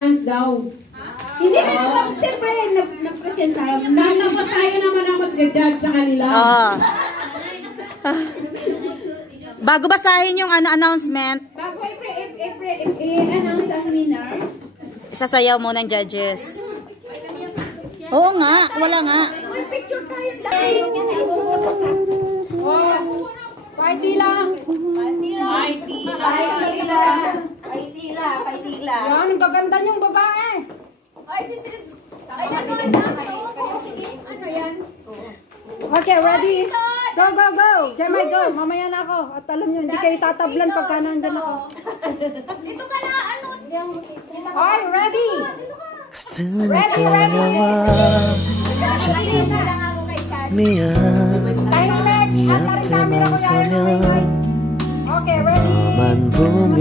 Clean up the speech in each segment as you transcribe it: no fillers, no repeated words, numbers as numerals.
Hands down. Hindi na naman, siyempre, nag-present tayo. Tapos tayo naman ang mag-judge sa kanila. Bago basahin yung announcement. Bago i-announce ang winner. Isasayaw mo ng judges. Oo nga, wala nga. Uy, picture tayo lang. Party lang. Yan, ang gaganda niyong babae. Ay, ano yan? Okay, ready? Go, go, go! Gemma, go! Mamaya na ako. At alam nyo, hindi kayo tatablan pagka nandyan ako. Dito ka na, ano? Okay, ready? 가슴이 떨려와 자꾸 미안 네 앞에만 서면 너만 보면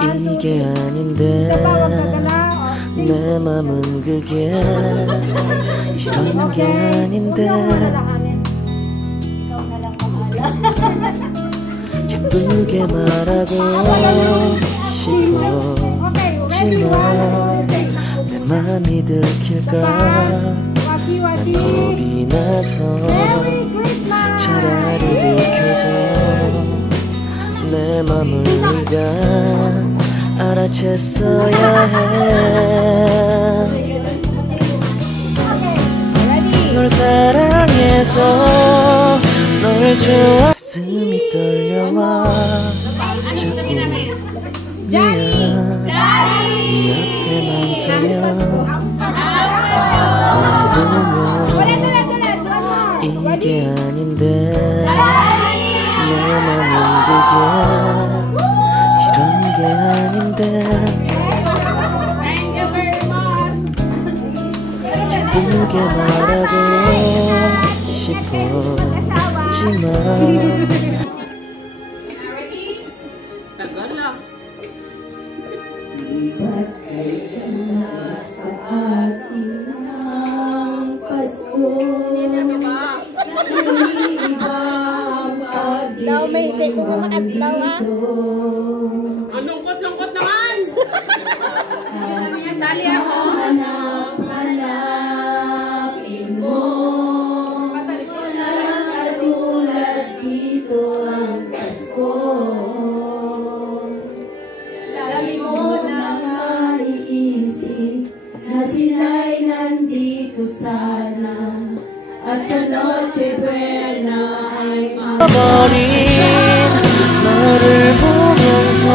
이게 아닌데 내 맘은 그게 이런 게 아닌데 예쁘게 말하고 싶었지만 내 맘이 들킬까 난 겁이 나서 차라리 들켜서 내 맘을 네가 알아챘어야 해 널 사랑해서 널 좋아 가슴이 떨려와 자꾸 미안 네 앞에만 서면 안 보면 이게 아닌데 내 맘은 그게 이런 게 아닌데 예쁘게 말하고 싶었지만 Daw may kung makadlaw ha. Ang lungkot-lungkot naman! Sali ako. Hanapin mo. Katulad dito ang Pasko. Lagi mo nang maiisip na sila'y nandito sana. At sa Noche Buena ay 버린 너를 보면서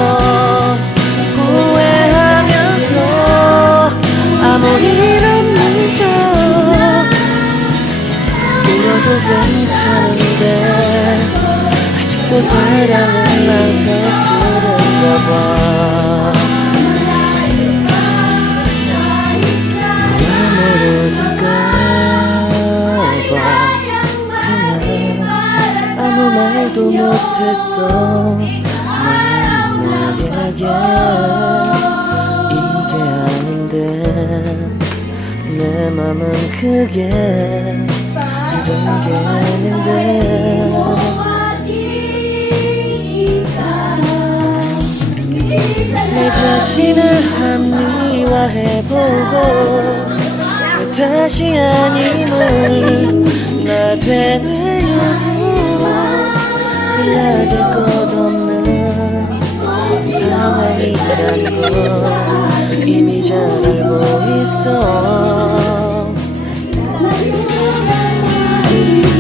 후회하면서 아무 일 없는 척 울어도 괜찮은데 아직도 사랑은 난 서투른가 봐 너와 멀어질까 봐 아무 말도 못했어 난 너에게 이게 아닌데 내 맘은 그게 이런 게 아닌데 내 자신을 합리화해보고 왜 다시 아님을 나 되뇌어도 달라질 것 없는 상황이란 걸 이미 잘 알고 있어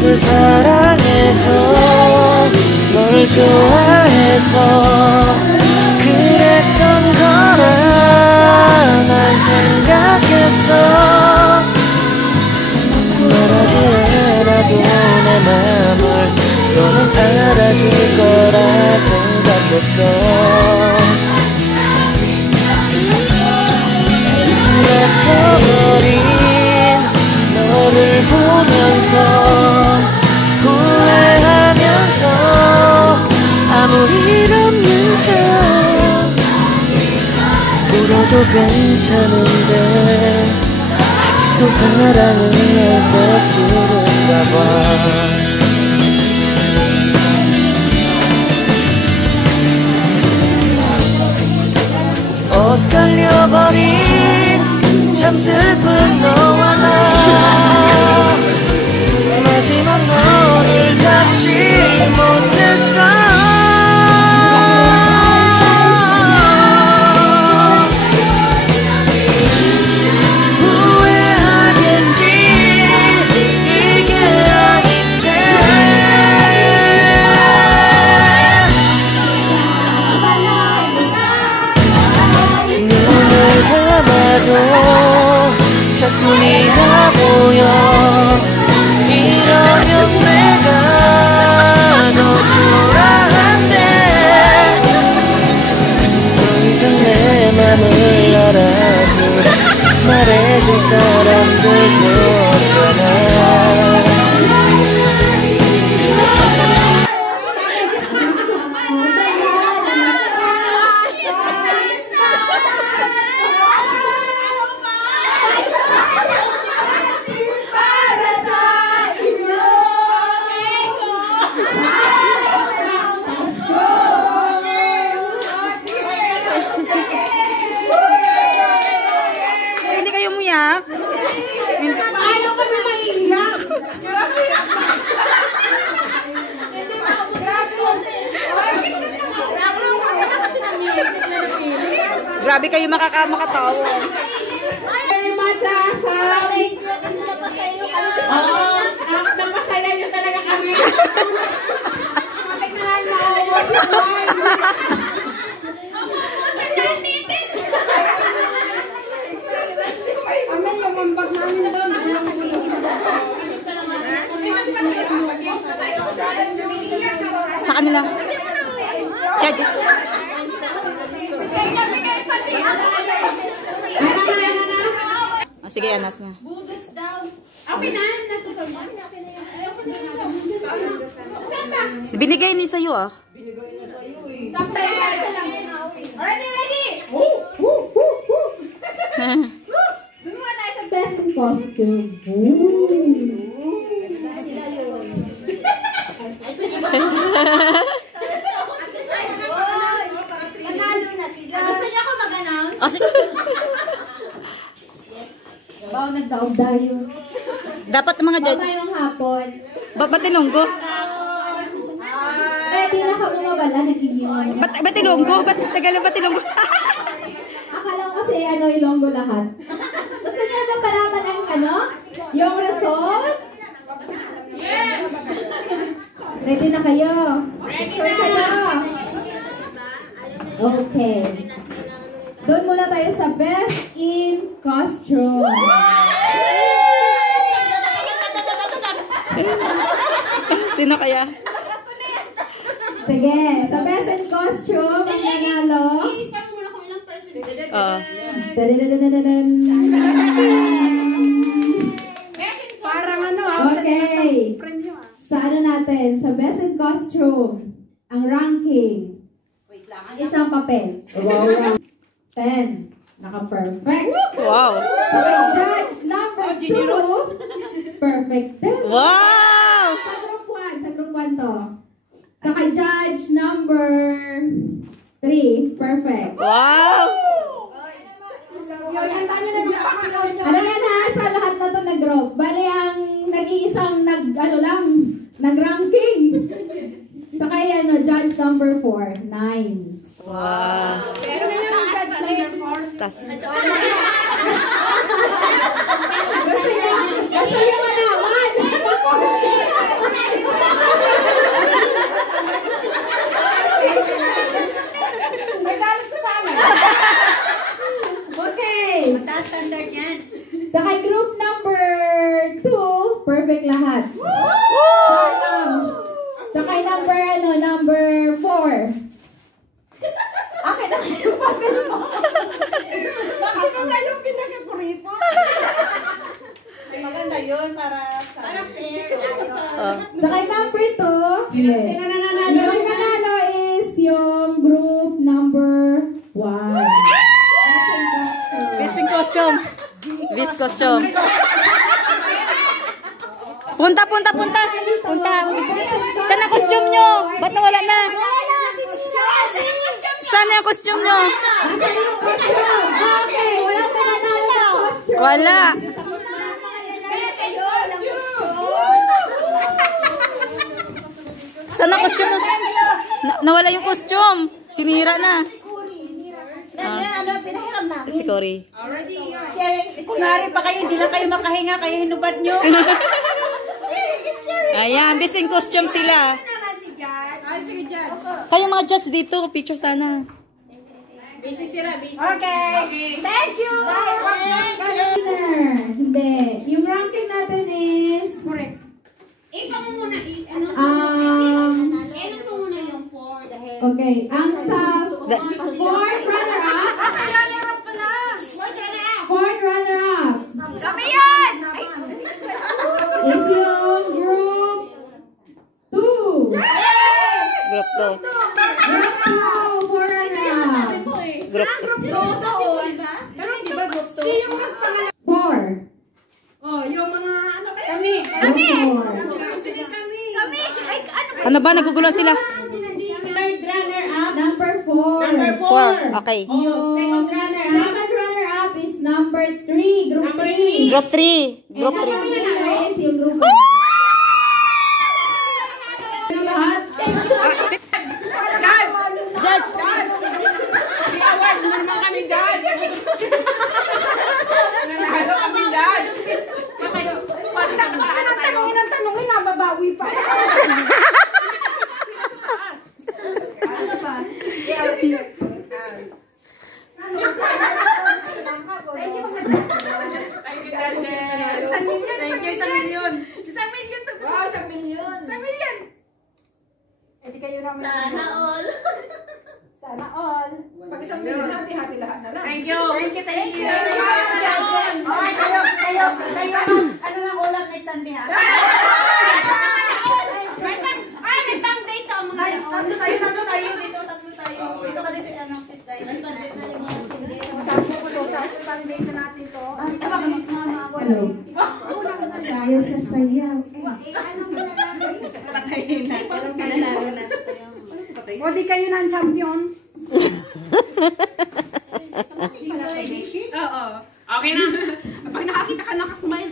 널 사랑해서 널 좋아해서 그랬던 거라 난 생각했어 말하지 않아도 내 맘을 너는 알아줄 거라 생각했어 울어버린 너를 보면서 후회하면서 아무 일 없는 척 울어도 괜찮은데 아직도 사랑은 난 서투른가 봐 해도 자꾸 네가 보여. 이러면 내가 더 초라한데 더 이상 내 맘을 알아주라 말해줄 사람들도 없잖아. Hindi kayo umiyak? Paano kami maiiyak? Grabe kayo makatawa. Very much, sa napasaya nyo talaga kami. Matignan mo ako sa kami yung mambag namin doon. Sa kanila. Judges. Sige, anas na. Okay na, Binigay ni sa'yo ah. Ready? Doon muna tayo sa best in costume. Manalo na sila. Gusto niyo ako mag-announce? Oh, sige. Bao nagdaog tayo. Dapat mga Bao judge. tayong hapon. Ba't tinunggo? Ready na ka bumabala, nagiging. Ba't tinunggo? Ba't tagalan ba tinunggo? Akala ko kasi ilonggo lahat. Gusto niyo naman palaman ang yung result? Yeah! Ready na kayo? Ready na kayo? Okay. Doon muna tayo sa best in costume. Sino kaya? Sige, sa best in costume, ang nanalo. Dadadadadadan. Parang Okay. Sa natin, sa best in costume, ang ranking. Ang isang papel. 10. Naka-perfect. Wow. Sa kay judge number 2, perfect din. Wow! Sa group 1 to. Sa kay judge number 3, perfect. Wow! Ano yan ha? Sa lahat na to nag-group. Bali ang nag-iisang nag-ranking. Sa kay judge number 4, 9. Wow. Pero ngayon ang judge number 4. Tas. Gusto niyo malaman? Nagalit ko sa amin. Okay. Mataas standard yan. Sa kay group number 2, perfect lahat. Sa kay number 4. Akin na yung papel mo. Ako nga yung pinaka-kuripon. Maganda yun para fair. Sa kay number 2, yes. Yung nanalo is yung group number 1. Missing costume. Miss costume. Punta. Saan ang costume nyo? Ba't nawala na? Saan yung costume nyo? Okay, wala pa nanalo. Wala. Saan ang costume? Nawala yung costume. Sinira na. Si Cory. Kunwari pa kayo, hindi na kayo makahinga, kaya hinubad nyo. Ayan, missing costume sila. Kayo mga judge dito, picture sana. Okay. Thank you. Winner. Hindi. Yung ranking natin is... Correct. Ikaw mo muna, ano mo muna yung 4. Okay. Ang sa fourth runner-up. Fourth runner-up. Kami yan! Is yung group 2. Group 2. Group 2. Fourth runner-up. Group 4. Oh, yung mga ano kayo? Kami. Ano ba? Nagugulo sila? Third runner-up. Number 4. Number 4. 4. Okay. Second runner-up. Second runner-up is number 3. Group 3. Group 3. Group 3. Is yung group 3. Judge! I-award mo naman kami, Judge! Nanalo kami, Judge! Tanungin, nababawi pa. Ano pa? Hindi kayo naman. Sana all. Sana all. Pag 1 million, hati-hati lahat na lang. Thank you! Thank you. Okay, kayo. Ano na ulam next Sunday, ha? Ay, may pang date ang mga Tatlo tayo dito. Dito ka din sa anong sister. Tapos ko to, sa Sunday na natin to. Ay, mas mama. Hello. Tayo sa sayaw. O di kayo na ang champion. Okay na! Pag nakakita ka nakasmile